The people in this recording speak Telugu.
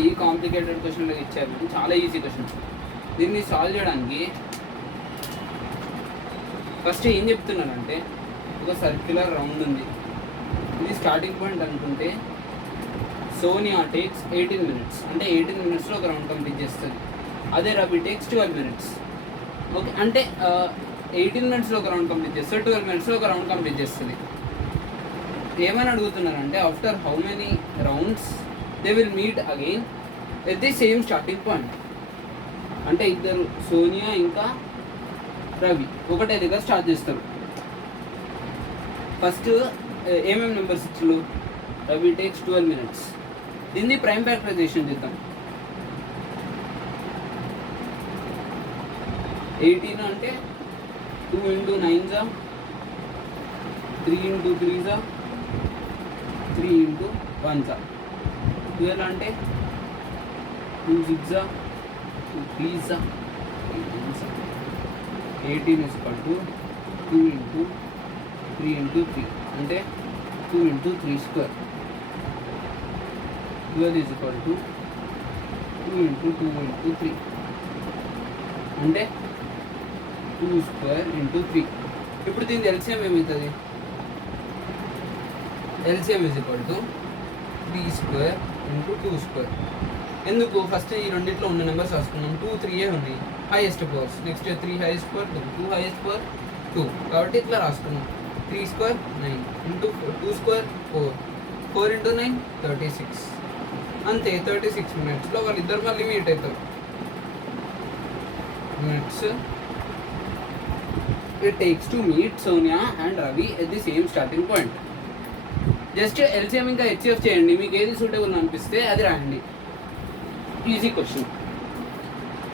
ఇది కాంప్లికేటెడ్ క్వశ్చన్ లాగా ఇచ్చారు, చాలా ఈజీ క్వశ్చన్. దీన్ని సాల్వ్ చేయడానికి ఫస్ట్ ఏం చెప్తున్నారంటే, ఒక సర్క్యులర్ రౌండ్ ఉంది, ఇది స్టార్టింగ్ పాయింట్ అనుకుంటే సోనియా టేక్స్ 18 minutes, అంటే 18 minutesలో ఒక రౌండ్ కంప్లీట్ చేస్తుంది. అదే రవి టేక్స్ 12 minutes. ఓకే, అంటే 18 minutesలో ఒక రౌండ్ కంప్లీట్ చేస్తుంది, 12 minutesలో ఒక రౌండ్ కంప్లీట్ చేస్తుంది. ఏమని అడుగుతున్నారంటే, after how many rounds they will meet again at the same starting point. అంటే ఇద్దరు సోనియా ఇంకా రవి ఒకటే దగ్గర స్టార్ట్ చేస్తారు. ఫస్ట్ ఏమేమి నెంబర్స్ ఇచ్చారు? Ravi takes 12 minutes. దీన్ని ప్రైమ్ ఫ్యాక్టరైజేషన్ చేద్దాం. 18 అంటే 2 × 9 జా, 3 × 3 జా, 3 × 1 జా. 12 అంటే 2 6 జా, 2 3 జా, 18 is equal to 2 × 3 × 3 అంటే 2 × 3 square. 12 is equal to 2 × 2 × 3 అంటే 2 square × 3. ఇప్పుడు దీని ఎల్సిఎం ఏమవుతుంది? LCM is equal to 3 square × 2 square. ఎందుకు? ఫస్ట్ ఈ రెండిట్లో ఉన్న నెంబర్స్ రాసుకున్నాం. 2 3 ఉన్నాయి highest powers, next 3 highest power 2, 2 highest power 2, కాబట్టి ఇట్లా రాసుకున్నాం. 3 square 9 × 2 square 4, 4 × 9 36. అంతే, 36 minutesలో వాళ్ళిద్దరు మళ్ళీ మీట్ అవుతారు. Minutes it takes to meet Sonia and Ravi at the same starting point. Just LCM ఇంకా హెచ్సిఎఫ్ చేయండి, మీకు ఏది సూటబుల్ అనిపిస్తే అది రాయండి. Easy question.